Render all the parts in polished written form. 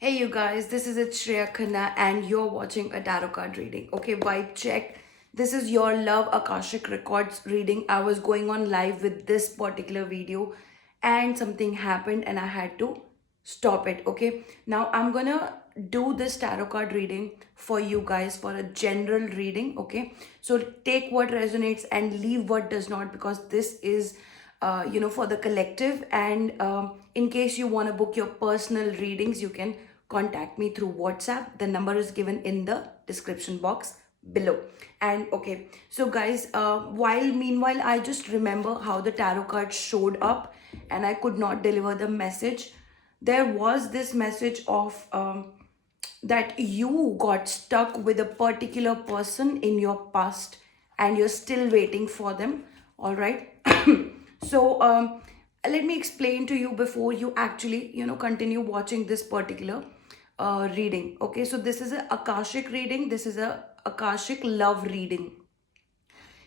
Hey you guys, this is it Shreya Khanna and you're watching a tarot card reading. Okay, vibe check. This is your Love Akashic Records reading. I was going on live with this particular video and something happened and I had to stop it. Okay, now I'm gonna do this tarot card reading for you guys for a general reading. Okay, so take what resonates and leave what does not, because this is for the collective. And in case you want to book your personal readings, you can contact me through WhatsApp. The number is given in the description box below. And okay, so guys, meanwhile I just remember how the tarot card showed up and I could not deliver the message. There was this message of that you got stuck with a particular person in your past and you're still waiting for them. All right. So let me explain to you before you actually continue watching this particular reading. Okay, so this is a akashic reading. This is a akashic love reading.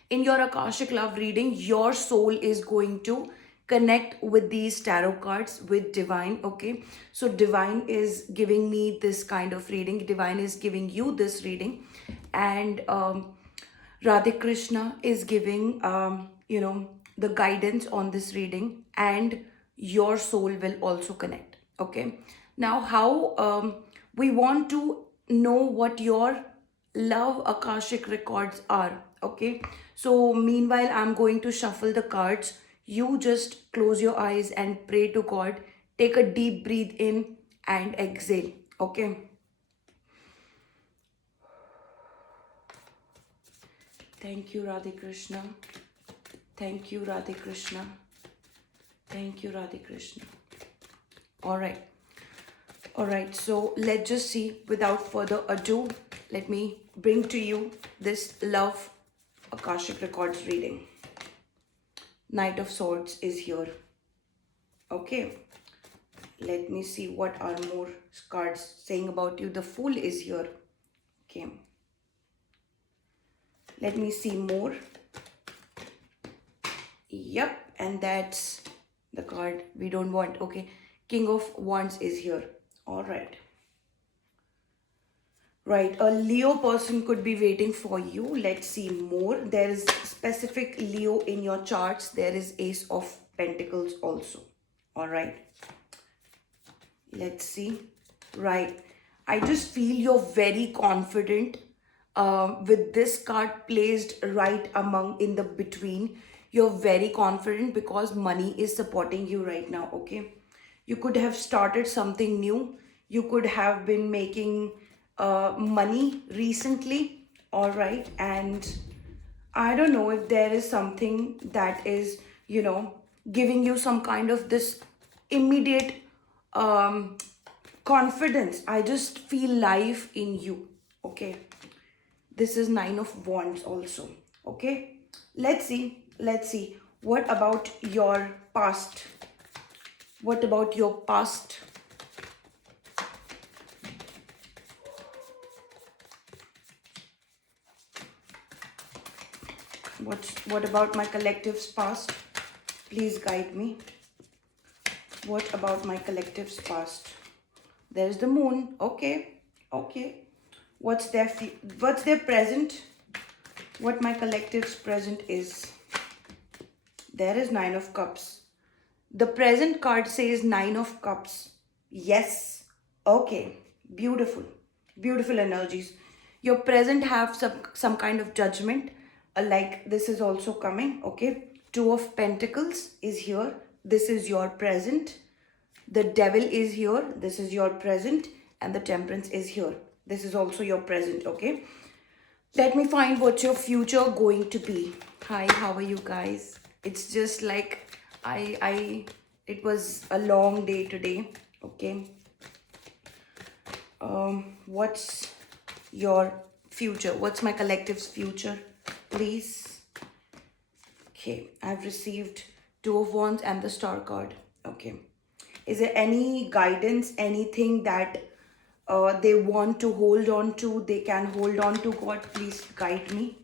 In your akashic love reading, your soul is going to connect with these tarot cards with divine. Okay, so divine is giving me this kind of reading, divine is giving you this reading, and Radhe Krishna is giving the guidance on this reading, and your soul will also connect. Okay, now how we want to know what your love akashic records are. Okay, so meanwhile I'm going to shuffle the cards. You just close your eyes and pray to God. Take a deep breath in and exhale. Okay, thank you Radhe Krishna. Thank you Radhe Krishna. Thank you Radhe Krishna. All right. All right, so let's just see. Without further ado, let me bring to you this Love Akashic Records reading. Knight of Swords is here. Okay, let me see what are more cards saying about you. The Fool is here. Okay, let me see more. Yep, and that's the card we don't want. Okay, King of Wands is here. All right. Right, a Leo person could be waiting for you. Let's see more. There is specific Leo in your charts. There is Ace of Pentacles also. All right. Let's see. Right. I just feel you're very confident with this card placed right among in the between. You're very confident because money is supporting you right now. Okay. You could have started something new. You could have been making money recently. All right. And I don't know if there is something that is, giving you some kind of this immediate um, confidence. I just feel life in you. Okay. This is Nine of Wands also. Okay. Let's see. Let's see. What about your past? What about your past? What about my collective's past? Please guide me. What about my collective's past? There's the Moon. Okay. Okay. What's their present? What my collective's present is? There is Nine of Cups. The present card says Nine of Cups. Yes. Okay. Beautiful. Beautiful energies. Your present have some kind of judgment. Like this is also coming. Okay. Two of Pentacles is here. This is your present. The Devil is here. This is your present. And the Temperance is here. This is also your present. Okay. Let me find what's your future going to be. Hi, how are you guys? It's just like it was a long day today. Okay. What's your future? What's my collective's future, please? Okay, I've received Two of Wands and the Star card. Okay. Is there any guidance, anything that they want to hold on to, they can hold on to? God, please guide me.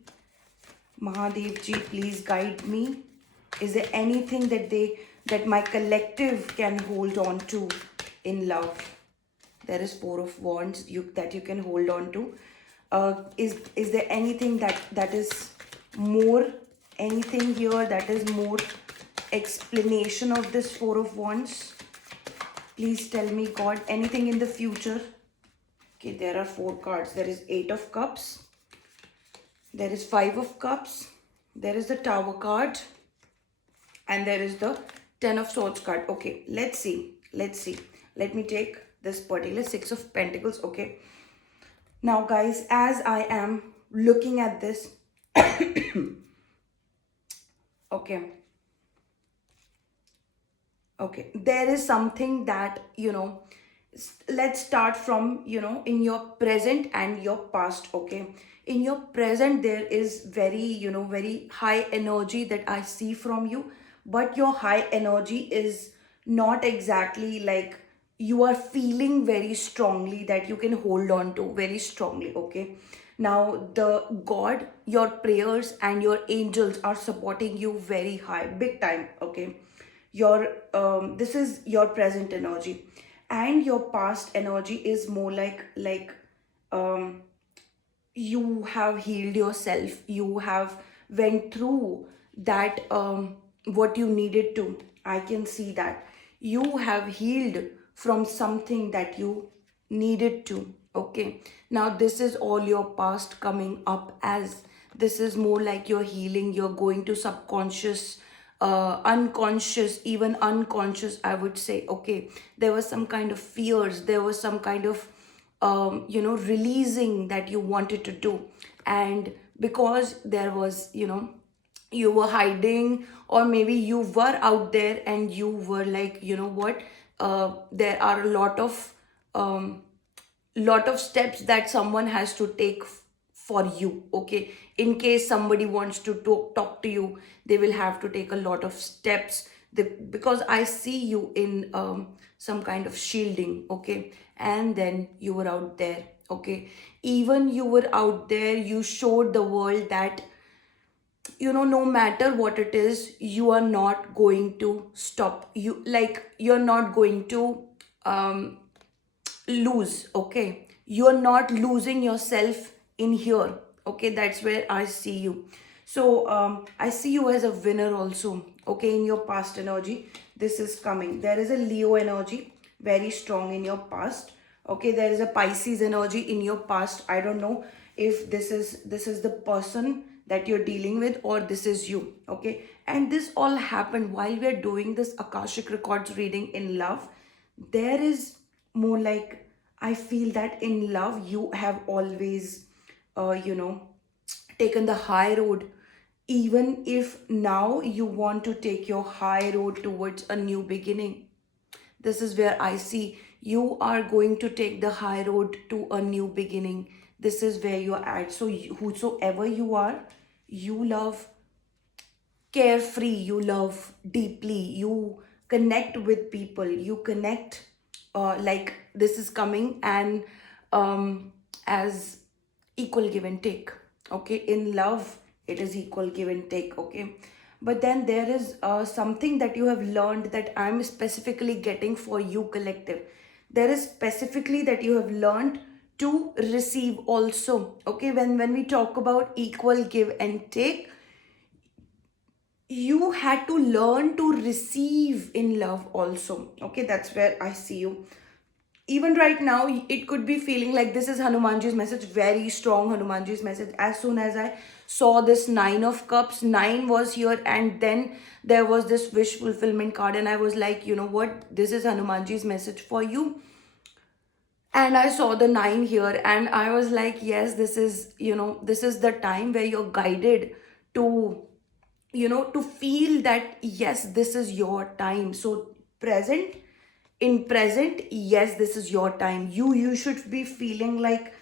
Mahadev ji, please guide me. Is there anything that my collective can hold on to in love? There is Four of Wands that you can hold on to. Is there anything that is more, anything here that is more explanation of this Four of Wands? Please tell me, God, anything in the future. Okay, there are four cards. There is Eight of Cups, there is Five of Cups, there is the Tower card, and there is the Ten of Swords card. Okay, let's see. Let me take this particular Six of Pentacles. Okay, now guys, as I am looking at this, okay, there is something that, let's start from, in your present and your past. Okay, in your present there is very, very high energy that I see from you, but your high energy is not exactly like you are feeling very strongly that you can hold on to very strongly. Okay, now the God, your prayers and your angels are supporting you very high, big time. Okay, your this is your present energy, and your past energy is more um you have healed yourself, you have went through that, what you needed to. I can see that you have healed from something that you needed to. Okay, now this is all your past coming up, as this is more like you're healing, you're going to subconscious, unconscious, even unconscious, I would say. Okay, there was some kind of fears, there was some kind of releasing that you wanted to do, and because there was, you were hiding, or maybe you were out there and you were like, you know what, there are a lot of steps that someone has to take for you. Okay, in case somebody wants to talk to you, they will have to take a lot of steps. Because I see you in some kind of shielding. Okay, and then you were out there. Okay, even you were out there, you showed the world that, no matter what it is, you are not going to stop, you're not going to um lose. Okay, you're not losing yourself in here. Okay, that's where I see you. So I see you as a winner also. Okay, in your past energy, this is coming. There is a Leo energy very strong in your past. Okay, there is a Pisces energy in your past. I don't know if this is the person that you're dealing with, or this is you. Okay, and this all happened while we're doing this Akashic Records reading in love. There is more like, I feel that in love you have always taken the high road. Even if now you want to take your high road towards a new beginning, this is where I see you are going to take the high road to a new beginning. This is where you're at. So whosoever you are, you love carefree, you love deeply, you connect with people, you connect, like this is coming, and as equal give and take. Okay, in love it is equal give and take. Okay, but then there is something that you have learned that I'm specifically getting for you, collective. There is specifically that you have learned to receive also. Okay, when we talk about equal give and take, you had to learn to receive in love also. Okay, that's where I see you. Even right now, it could be feeling like this is Hanumanji's message, very strong Hanumanji's message. As soon as I saw this Nine of Cups, nine was here, and then there was this wish fulfillment card, and I was like, you know what, this is Hanumanji's message for you. And I saw the nine here, and I was like, yes, this is, this is the time where you're guided to, to feel that yes, this is your time. So present, in present, yes, this is your time. You should be feeling like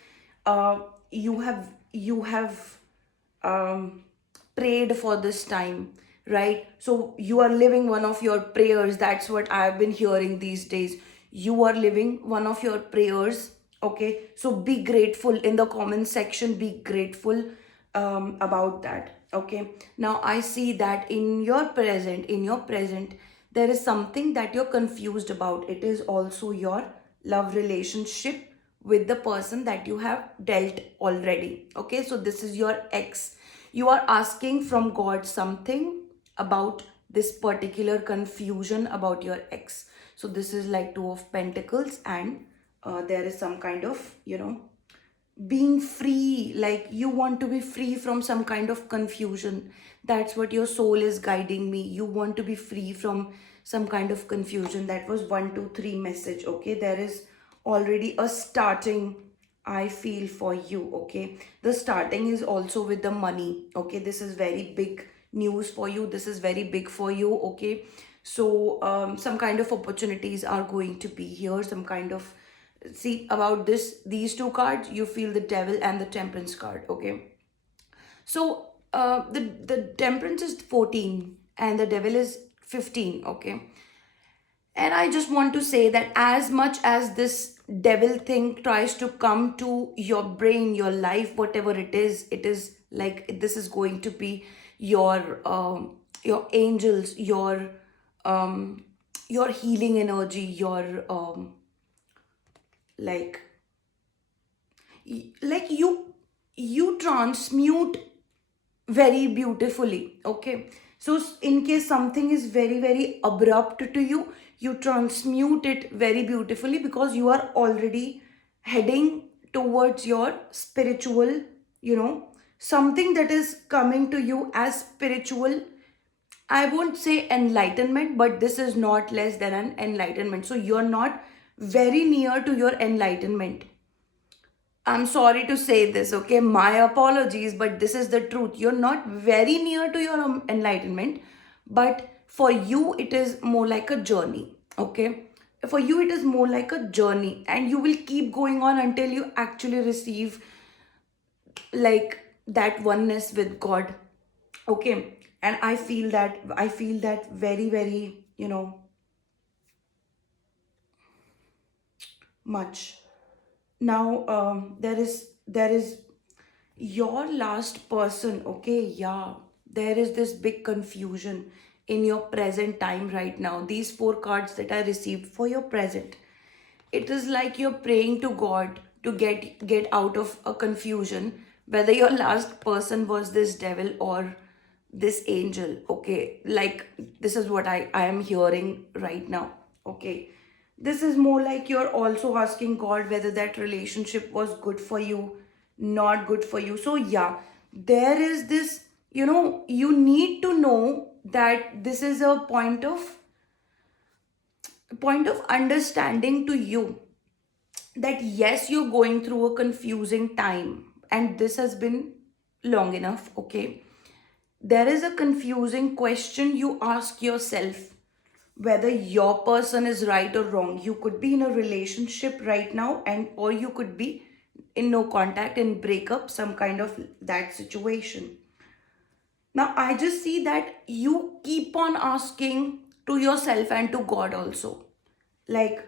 you have prayed for this time, right? So you are living one of your prayers. That's what I've been hearing these days. You are living one of your prayers. Okay, so be grateful in the comment section, be grateful about that. Okay, now I see that in your present there is something that you're confused about. It is also your love relationship with the person that you have dealt already. Okay, so this is your ex. You are asking from God something about this particular confusion about your ex. So this is like Two of Pentacles, and there is some kind of, being free, like you want to be free from some kind of confusion. That's what your soul is guiding me. You want to be free from some kind of confusion. That was 1 2 3 message. Okay, there is already a starting, I feel, for you. Okay, the starting is also with the money. Okay, this is very big news for you. This is very big for you. Okay, so some kind of opportunities are going to be here. Some kind of, see, about these two cards, you feel the Devil and the Temperance card. Okay, so the Temperance is 14 and the Devil is 15. Okay, and I just want to say that as much as this devil thing tries to come to your brain, your life, whatever it is like, this is going to be your angels, um your healing energy, your like you transmute very beautifully. Okay, so in case something is very very abrupt to you, you transmute it very beautifully, because you are already heading towards your spiritual, something that is coming to you as spiritual. I won't say enlightenment, but this is not less than an enlightenment. So you're not very near to your enlightenment. I'm sorry to say this, okay? My apologies, but this is the truth. You're not very near to your enlightenment, but for you, it is more like a journey, okay? For you, it is more like a journey, and you will keep going on until you actually receive like that oneness with God, okay? And I feel that very, very, much. Now, there is your last person. Okay, yeah, there is this big confusion in your present time right now. These four cards that I received for your present, it is like you're praying to God to get out of a confusion, whether your last person was this devil or this angel. Okay, like this is what I am hearing right now. Okay, this is more like you're also asking God whether that relationship was good for you, not good for you. So yeah, there is this, you need to know that this is a point of understanding to you, that yes, you're going through a confusing time, and this has been long enough. Okay, there is a confusing question you ask yourself, whether your person is right or wrong. You could be in a relationship right now, and or you could be in no contact, in breakup, some kind of that situation. Now I just see that you keep on asking to yourself and to God also, like,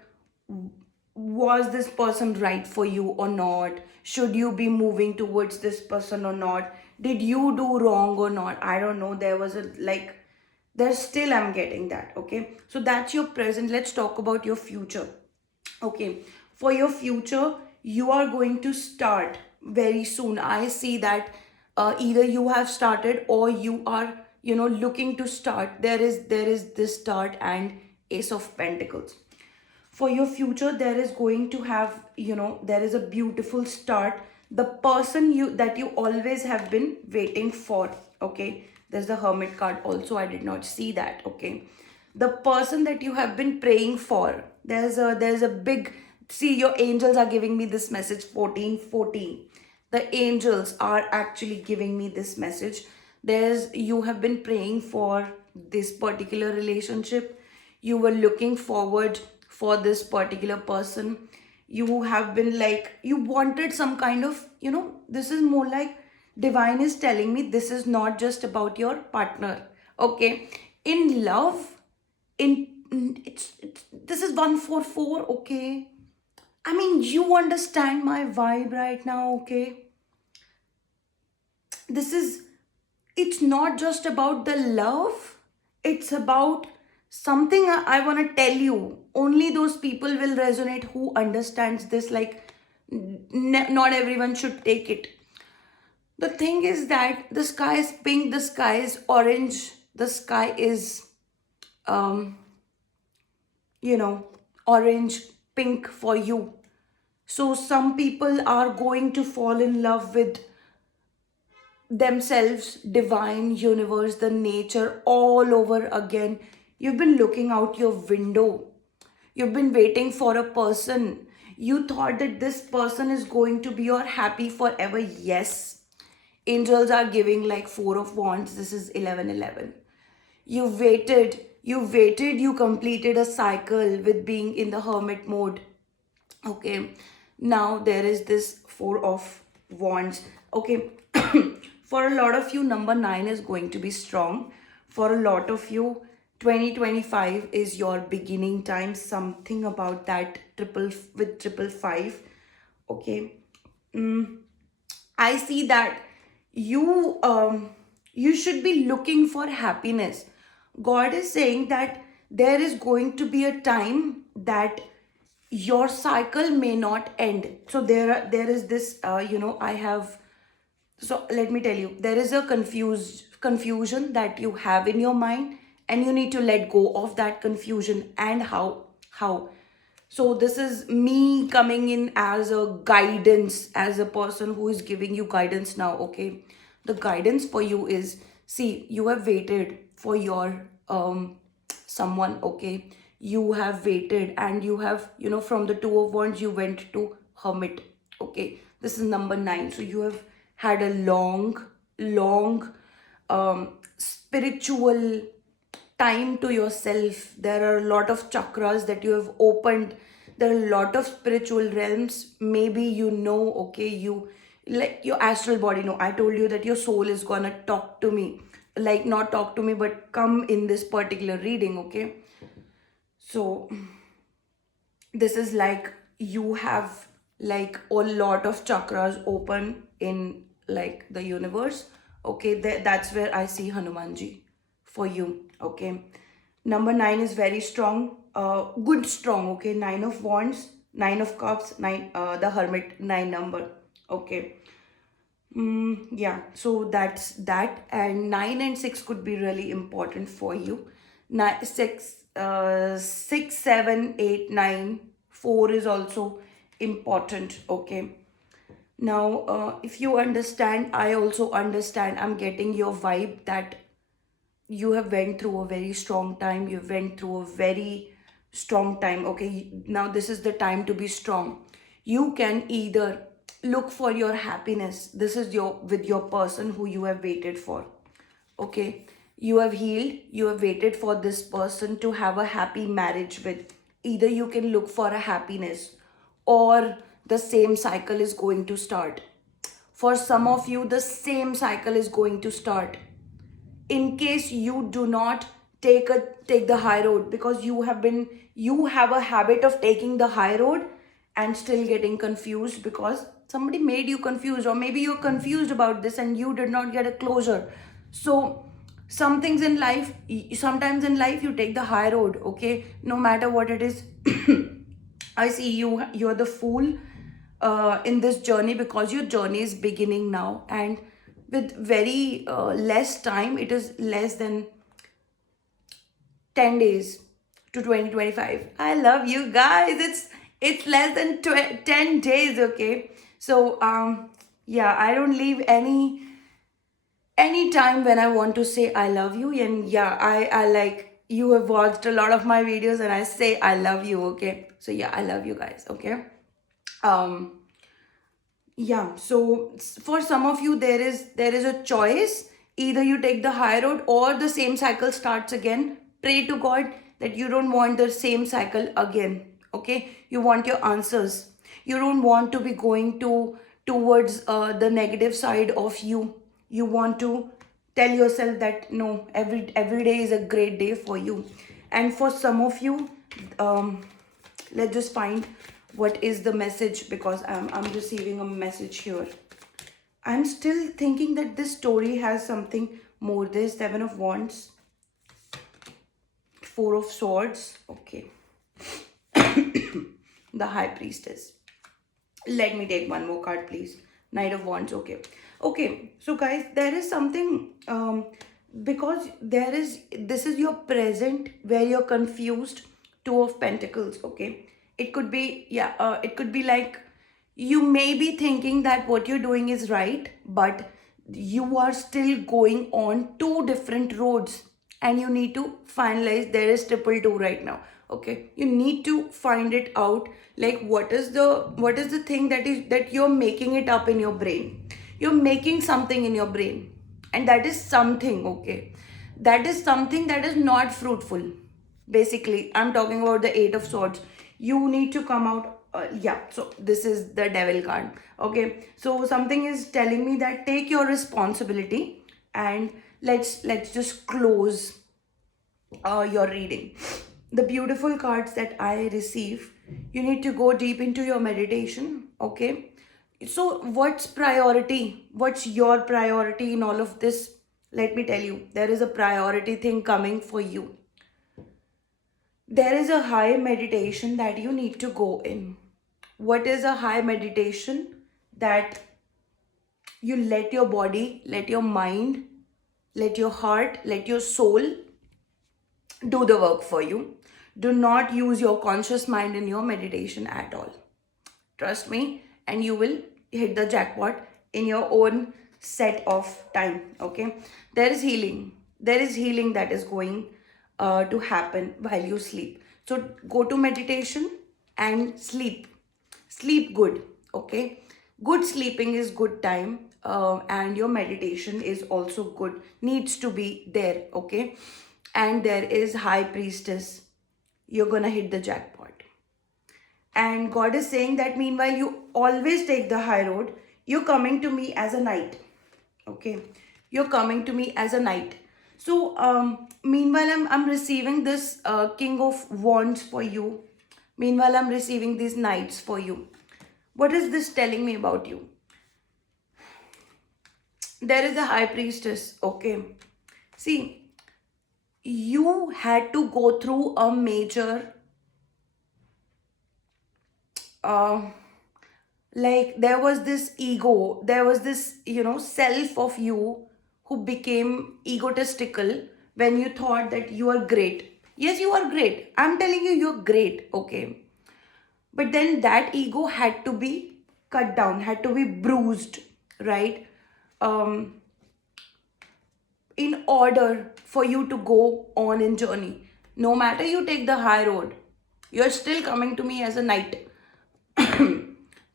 was this person right for you or not? Should you be moving towards this person or not? Did you do wrong or not? I don't know. There was a like, there's still, I'm getting that. Okay, so that's your present. Let's talk about your future. Okay, for your future, you are going to start very soon. I see that either you have started or you are, looking to start. There is this start and Ace of Pentacles. For your future, there is going to have, there is a beautiful start. The person you always have been waiting for. Okay, there's the Hermit card also. I did not see that. Okay, the person that you have been praying for, there's a big, see, your angels are giving me this message, 1414. The angels are actually giving me this message. You have been praying for this particular relationship. You were looking forward for this particular person. You have been like, you wanted some kind of, this is more like, divine is telling me this is not just about your partner. Okay, in love, it's this is 144. Okay, I mean, you understand my vibe right now. Okay, this is, it's not just about the love, it's about something I want to tell you. only those people will resonate who understands this. Like, not everyone should take it. The thing is that the sky is pink, the sky is orange, the sky is um you know, orange, pink for you. So some people are going to fall in love with themselves, divine, universe, the nature all over again. You've been looking out your window. You've been waiting for a person. You thought that this person is going to be your happy forever. Yes. Angels are giving like 4 of wands. This is 1111. You waited, you completed a cycle with being in the hermit mode. Okay, now there is this 4 of wands. Okay, for a lot of you, number 9 is going to be strong. For a lot of you, 2025 is your beginning time. Something about that triple five. Okay, I see that you should be looking for happiness. God is saying that there is going to be a time that your cycle may not end. So there is this I have, so let me tell you, there is a confusion that you have in your mind, and you need to let go of that confusion. And how so this is me coming in as a guidance, as a person who is giving you guidance now. Okay, the guidance for you is, see, you have waited for your someone. Okay, you have waited, and you have, from the 2 of wands you went to hermit. Okay, this is number 9. So you have had a long spiritual time to yourself. There are a lot of chakras that you have opened. There are a lot of spiritual realms. Maybe okay, you, like your astral body. No, I told you that your soul is gonna talk to me. Like, not talk to me, but come in this particular reading. Okay, so this is like you have like a lot of chakras open in like the universe. Okay, that's where I see Hanumanji for you. Okay, number 9 is very strong, good strong. Okay, 9 of wands, 9 of cups, 9, the hermit, 9 number. Okay, yeah, so that's that. And 9 and 6 could be really important for you. 6, 7, 8, 9, 4 is also important. Okay, now if you understand, I also understand. I'm getting your vibe that you have went through a very strong time. You went through a very strong time. Okay, now this is the time to be strong. You can either look for your happiness. This is your, with your person who you have waited for. Okay, you have healed, you have waited for this person to have a happy marriage with. Either you can look for a happiness, or the same cycle is going to start. For some of you, the same cycle is going to start. In case you do not take the high road, because you have a habit of taking the high road and still getting confused because somebody made you confused, or maybe you're confused about this and you did not get a closure. So some things in life, sometimes in life you take the high road. Okay, no matter what it is. I see you're the fool in this journey, because your journey is beginning now, and with very less time. It is less than 10 days to 2025. I love you guys. It's less than 10 days. Okay, so yeah, I don't leave any time when I want to say I love you. And yeah, I like, you have watched a lot of my videos and I say I love you. Okay, so yeah, I love you guys. Okay, um yeah, so for some of you, there is a choice. Either you take the high road, or the same cycle starts again. Pray to God that you don't want the same cycle again. Okay, you want your answers. You don't want to be going towards the negative side of you. You want to tell yourself that no, every day is a great day for you. And for some of you, um let's just find what is the message, because I'm receiving a message here. I'm still thinking that this story has something more. There's 7 of wands, 4 of swords. Okay, The High Priestess. Let me take one more card, please. Knight of Wands. Okay. Okay. So, guys, there is something. Because there is. This is your present where you're confused. Two of Pentacles. Okay. It could be. Yeah. It could be like you may be thinking that what you're doing is right, but you are still going on two different roads, and you need to finalize. There is triple two right now. Okay, you need to find it out, like what is the thing that you're making it up in your brain. You're making something in your brain, and that is something. Okay, that is something that is not fruitful. Basically, I'm talking about the Eight of Swords. You need to come out. Yeah, so this is the Devil card. Okay, so something is telling me that take your responsibility, and let's just close your reading. The beautiful cards that I receive, you need to go deep into your meditation. Okay, so what's priority? What's your priority in all of this? Let me tell you, there is a priority thing coming for you. There is a high meditation that you need to go in. What is a high meditation? That you let your body, let your mind, let your heart, let your soul do the work for you. Do not use your conscious mind in your meditation at all. Trust me, and you will hit the jackpot in your own set of time. Okay, there is healing. There is healing that is going to happen while you sleep. So go to meditation and sleep. Sleep good. Okay, good sleeping is good time. And your meditation is also good, needs to be there. Okay, and there is High Priestess. You're gonna hit the jackpot. And God is saying that meanwhile you always take the high road, you're coming to me as a knight. Okay, you're coming to me as a knight. So meanwhile I'm receiving this King of Wands for you. Meanwhile I'm receiving these knights for you. What is this telling me about you? There is a High Priestess. Okay, see, you had to go through a major uh, like there was this ego, there was this self of you who became egotistical when you thought that you are great. Yes, you are great, I'm telling you, you're great. Okay, but then that ego had to be cut down, had to be bruised, right? um in order for you to go on in journey. No matter you take the high road, you're still coming to me as a knight.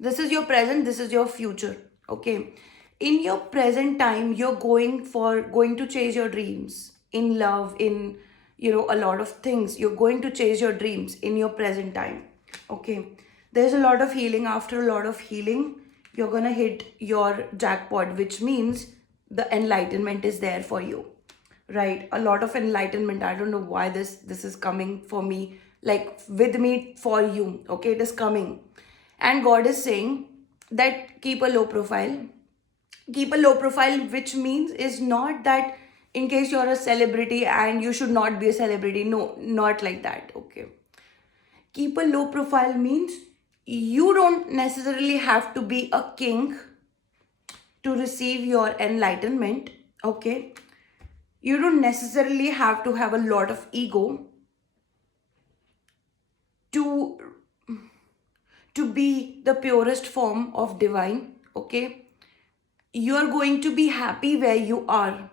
This is your present, this is your future. Okay, in your present time you're going to chase your dreams in love, in a lot of things. You're going to chase your dreams in your present time. Okay, there's a lot of healing. After a lot of healing, you're gonna hit your jackpot, which means the enlightenment is there for you, right? A lot of enlightenment. I don't know why this is coming for me, like with me, for you. Okay, it is coming. And God is saying that keep a low profile. Keep a low profile, which means is not that in case you're a celebrity and you should not be a celebrity. No, not like that. Okay, keep a low profile means you don't necessarily have to be a king to receive your enlightenment. Okay, you don't necessarily have to have a lot of ego to be the purest form of divine. Okay, you are going to be happy where you are.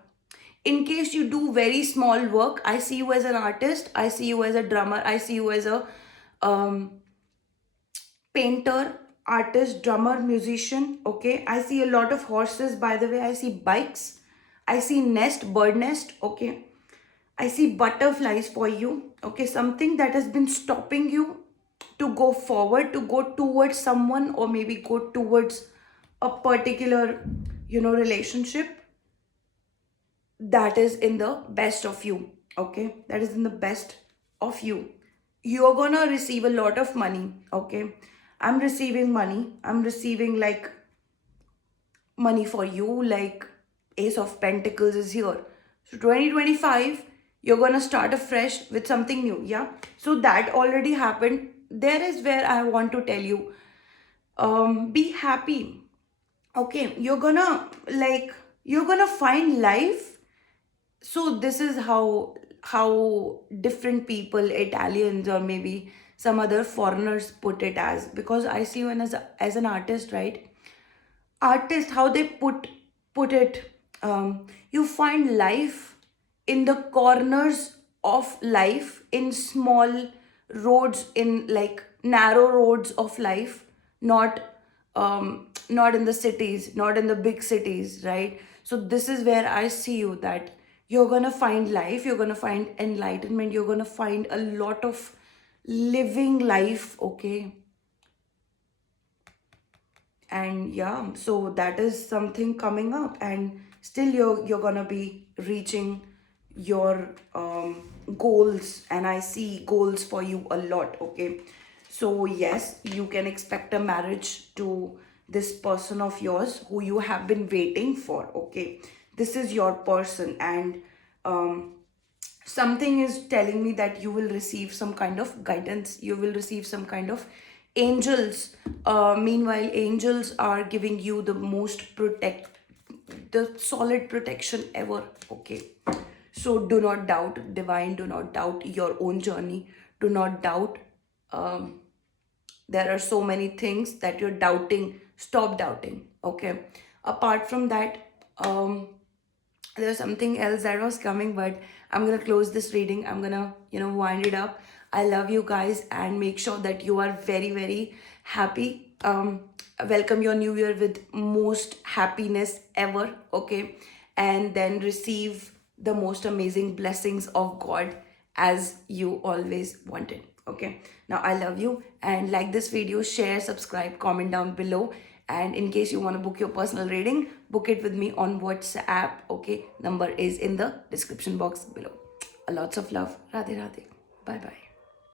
In case you do very small work, I see you as an artist, I see you as a drummer, I see you as a um, painter, artist, drummer, musician. Okay, I see a lot of horses, by the way. I see bikes, I see bird nest. Okay, I see butterflies for you. Okay, something that has been stopping you to go forward, to go towards someone, or maybe go towards a particular relationship, that is in the best of you. Okay, that is in the best of you. You're gonna receive a lot of money. Okay, I'm receiving money. I'm receiving like money for you, like Ace of Pentacles is here. So 2025, you're gonna start afresh with something new. Yeah, so that already happened. there is where I want to tell you, be happy. Okay, you're gonna find life. So this is how different people, Italians or maybe some other foreigners, put it as, because I see you as an artist, right? Artist, how they put it, you find life in the corners of life, in small roads, in like narrow roads of life, not not in the cities, not in the big cities, right? So this is where I see you, that you're gonna find life, you're gonna find enlightenment, you're gonna find a lot of living life, okay? And yeah, so that is something coming up, and still you're gonna be reaching your goals, and I see goals for you a lot, okay? So yes, you can expect a marriage to this person of yours who you have been waiting for, okay? This is your person, and um something is telling me that you will receive some kind of guidance, you will receive some kind of angels. Meanwhile, angels are giving you the most protect, the solid protection ever, okay? So do not doubt, divine, do not doubt your own journey, do not doubt. um, there are so many things that you're doubting, stop doubting, okay? Apart from that, there's something else that was coming, but I'm gonna close this reading, I'm gonna wind it up. I love you guys, and make sure that you are very, very happy. Welcome your new year with most happiness ever, okay? And then receive the most amazing blessings of God, as you always wanted, okay? Now I love you, and like this video, share, subscribe, comment down below. And in case you want to book your personal reading, book it with me on WhatsApp, okay? Number is in the description box below. Lots of love. Radhe Radhe. Bye bye.